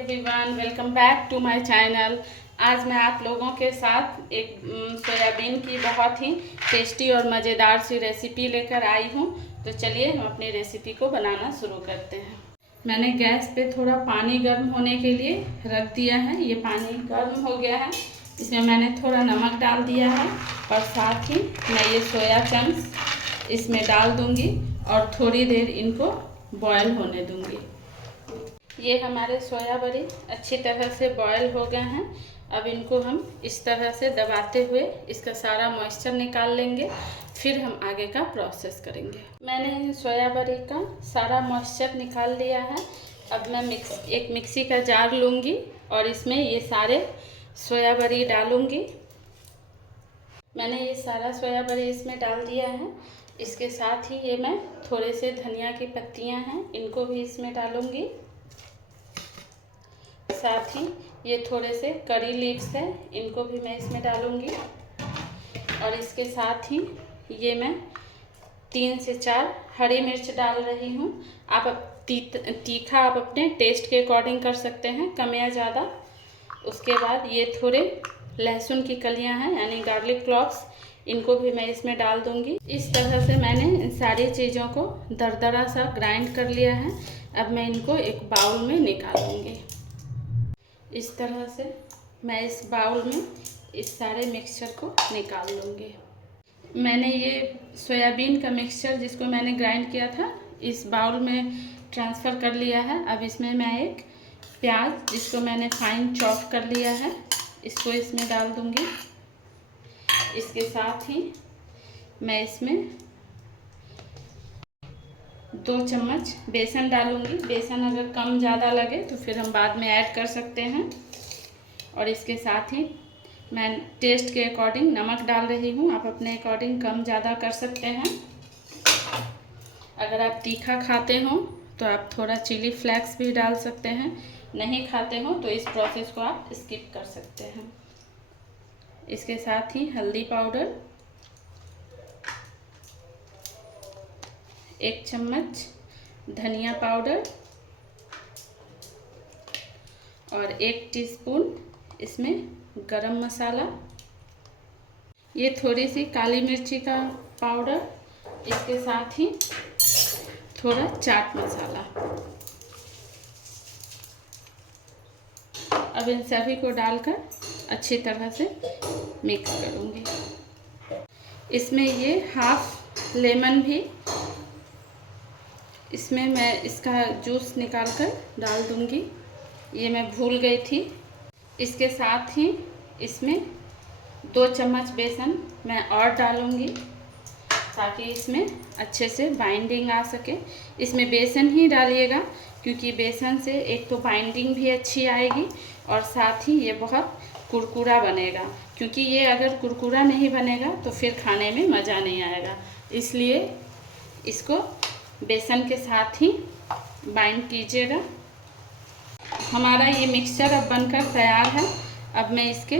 Everyone, welcome back to my channel. आज मैं आप लोगों के साथ एक सोयाबीन की बहुत ही टेस्टी और मज़ेदार सी रेसिपी लेकर आई हूँ। तो चलिए हम अपनी रेसिपी को बनाना शुरू करते हैं। मैंने गैस पे थोड़ा पानी गर्म होने के लिए रख दिया है। ये पानी गर्म हो गया है। इसमें मैंने थोड़ा नमक डाल दिया है और साथ ही मैं ये सोया चंक्स इसमें डाल दूँगी और थोड़ी देर इनको बॉयल होने दूँगी। ये हमारे सोया बड़ी अच्छी तरह से बॉयल हो गए हैं। अब इनको हम इस तरह से दबाते हुए इसका सारा मॉइस्चर निकाल लेंगे, फिर हम आगे का प्रोसेस करेंगे। मैंने सोया बड़ी का सारा मॉइस्चर निकाल लिया है। अब मैं एक मिक्सी का जार लूँगी और इसमें ये सारे सोया बड़ी डालूँगी। मैंने ये सारा सोया बड़ी इसमें डाल दिया है। इसके साथ ही ये मैं थोड़े से धनिया की पत्तियाँ हैं, इनको भी इसमें डालूँगी। साथ ही ये थोड़े से करी लीव्स हैं, इनको भी मैं इसमें डालूँगी। और इसके साथ ही ये मैं 3 से 4 हरी मिर्च डाल रही हूँ। आप तीखा आप अपने टेस्ट के अकॉर्डिंग कर सकते हैं, कम या ज़्यादा। उसके बाद ये थोड़े लहसुन की कलियाँ हैं, यानी गार्लिक क्लॉव्स, इनको भी मैं इसमें डाल दूँगी। इस तरह से मैंने इन सारी चीज़ों को दरदरा सा ग्राइंड कर लिया है। अब मैं इनको एक बाउल में निकालूँगी। इस तरह से मैं इस बाउल में इस सारे मिक्सचर को निकाल लूँगी। मैंने ये सोयाबीन का मिक्सचर जिसको मैंने ग्राइंड किया था इस बाउल में ट्रांसफ़र कर लिया है। अब इसमें मैं एक प्याज जिसको मैंने फाइन चॉप कर लिया है, इसको इसमें डाल दूँगी। इसके साथ ही मैं इसमें 2 चम्मच बेसन डालूँगी। बेसन अगर कम ज़्यादा लगे तो फिर हम बाद में ऐड कर सकते हैं। और इसके साथ ही मैं टेस्ट के अकॉर्डिंग नमक डाल रही हूँ। आप अपने अकॉर्डिंग कम ज़्यादा कर सकते हैं। अगर आप तीखा खाते हो तो आप थोड़ा चिली फ्लेक्स भी डाल सकते हैं। नहीं खाते हो तो इस प्रोसेस को आप स्किप कर सकते हैं। इसके साथ ही हल्दी पाउडर 1 चम्मच, धनिया पाउडर और 1 टीस्पून इसमें गरम मसाला, ये थोड़ी सी काली मिर्ची का पाउडर, इसके साथ ही थोड़ा चाट मसाला। अब इन सभी को डालकर अच्छी तरह से मिक्स करूँगी। इसमें ये हाफ लेमन भी इसमें मैं इसका जूस निकाल कर डाल दूँगी, ये मैं भूल गई थी। इसके साथ ही इसमें 2 चम्मच बेसन मैं और डालूँगी ताकि इसमें अच्छे से बाइंडिंग आ सके। इसमें बेसन ही डालिएगा क्योंकि बेसन से एक तो बाइंडिंग भी अच्छी आएगी और साथ ही ये बहुत कुरकुरा बनेगा। क्योंकि ये अगर कुरकुरा नहीं बनेगा तो फिर खाने में मज़ा नहीं आएगा, इसलिए इसको बेसन के साथ ही बाइंड कीजिएगा। हमारा ये मिक्सचर अब बनकर तैयार है। अब मैं इसके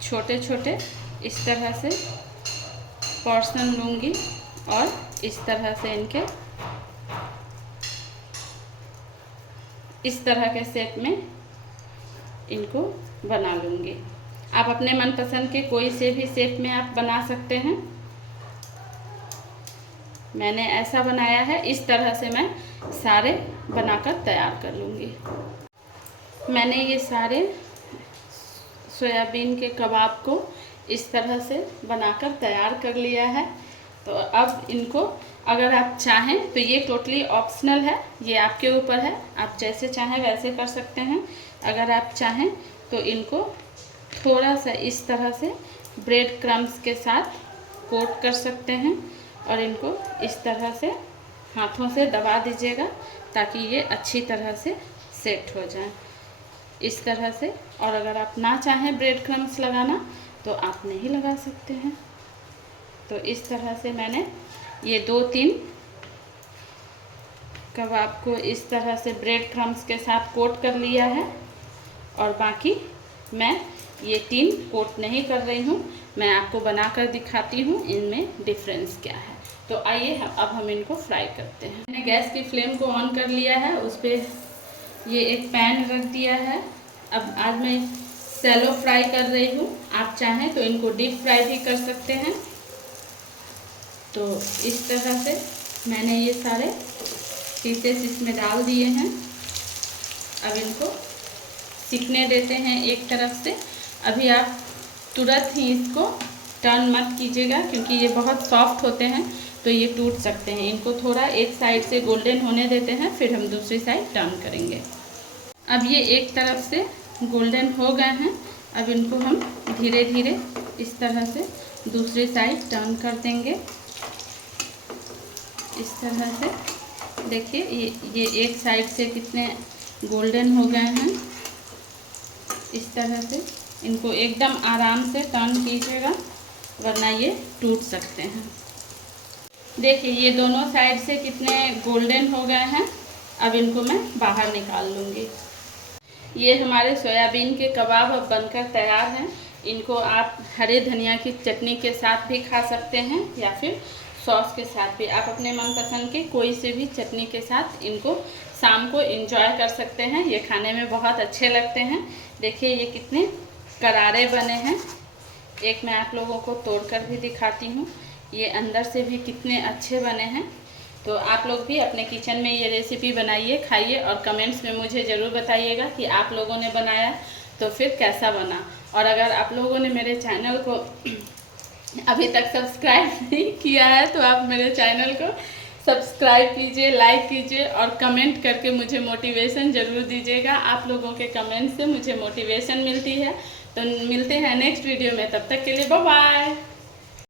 छोटे छोटे इस तरह से पोर्शन लूँगी और इस तरह से इनके इस तरह के शेप में इनको बना लूँगी। आप अपने मनपसंद के कोई से भी शेप में आप बना सकते हैं। मैंने ऐसा बनाया है, इस तरह से मैं सारे बनाकर तैयार कर लूँगी। मैंने ये सारे सोयाबीन के कबाब को इस तरह से बनाकर तैयार कर लिया है। तो अब इनको अगर आप चाहें तो ये टोटली ऑप्शनल है, ये आपके ऊपर है, आप जैसे चाहें वैसे कर सकते हैं। अगर आप चाहें तो इनको थोड़ा सा इस तरह से ब्रेड क्रम्स के साथ कोट कर सकते हैं और इनको इस तरह से हाथों से दबा दीजिएगा ताकि ये अच्छी तरह से सेट हो जाए, इस तरह से। और अगर आप ना चाहें ब्रेड क्रम्स लगाना तो आप नहीं लगा सकते हैं। तो इस तरह से मैंने ये 2-3 कबाब को इस तरह से ब्रेड क्रम्स के साथ कोट कर लिया है और बाकी मैं ये 3 कोट नहीं कर रही हूँ। मैं आपको बनाकर दिखाती हूँ इनमें डिफरेंस क्या है। तो आइए अब हम इनको फ्राई करते हैं। मैंने गैस की फ्लेम को ऑन कर लिया है, उस पर ये एक पैन रख दिया है। अब आज मैं शैलो फ्राई कर रही हूँ, आप चाहें तो इनको डीप फ्राई भी कर सकते हैं। तो इस तरह से मैंने ये सारे पीसेस इसमें डाल दिए हैं। अब इनको सिकने देते हैं एक तरफ से। अभी आप तुरंत ही इसको टर्न मत कीजिएगा, क्योंकि ये बहुत सॉफ्ट होते हैं तो ये टूट सकते हैं। इनको थोड़ा एक साइड से गोल्डन होने देते हैं, फिर हम दूसरी साइड टर्न करेंगे। अब ये एक तरफ से गोल्डन हो गए हैं। अब इनको हम धीरे धीरे इस तरह से दूसरी साइड टर्न कर देंगे। इस तरह से देखिए ये एक साइड से कितने गोल्डन हो गए हैं। इस तरह से इनको एकदम आराम से टर्न कीजिएगा, वरना ये टूट सकते हैं। देखिए ये दोनों साइड से कितने गोल्डन हो गए हैं। अब इनको मैं बाहर निकाल लूँगी। ये हमारे सोयाबीन के कबाब अब बनकर तैयार हैं। इनको आप हरे धनिया की चटनी के साथ भी खा सकते हैं या फिर सॉस के साथ भी। आप अपने मनपसंद के कोई से भी चटनी के साथ इनको शाम को एंजॉय कर सकते हैं। ये खाने में बहुत अच्छे लगते हैं। देखिए ये कितने करारे बने हैं। एक मैं आप लोगों को तोड़कर भी दिखाती हूँ। ये अंदर से भी कितने अच्छे बने हैं। तो आप लोग भी अपने किचन में ये रेसिपी बनाइए, खाइए और कमेंट्स में मुझे ज़रूर बताइएगा कि आप लोगों ने बनाया तो फिर कैसा बना। और अगर आप लोगों ने मेरे चैनल को अभी तक सब्सक्राइब नहीं किया है तो आप मेरे चैनल को सब्सक्राइब कीजिए, लाइक कीजिए और कमेंट करके मुझे मोटिवेशन ज़रूर दीजिएगा। आप लोगों के कमेंट से मुझे मोटिवेशन मिलती है। तो मिलते हैं नेक्स्ट वीडियो में, तब तक के लिए बाय बाय।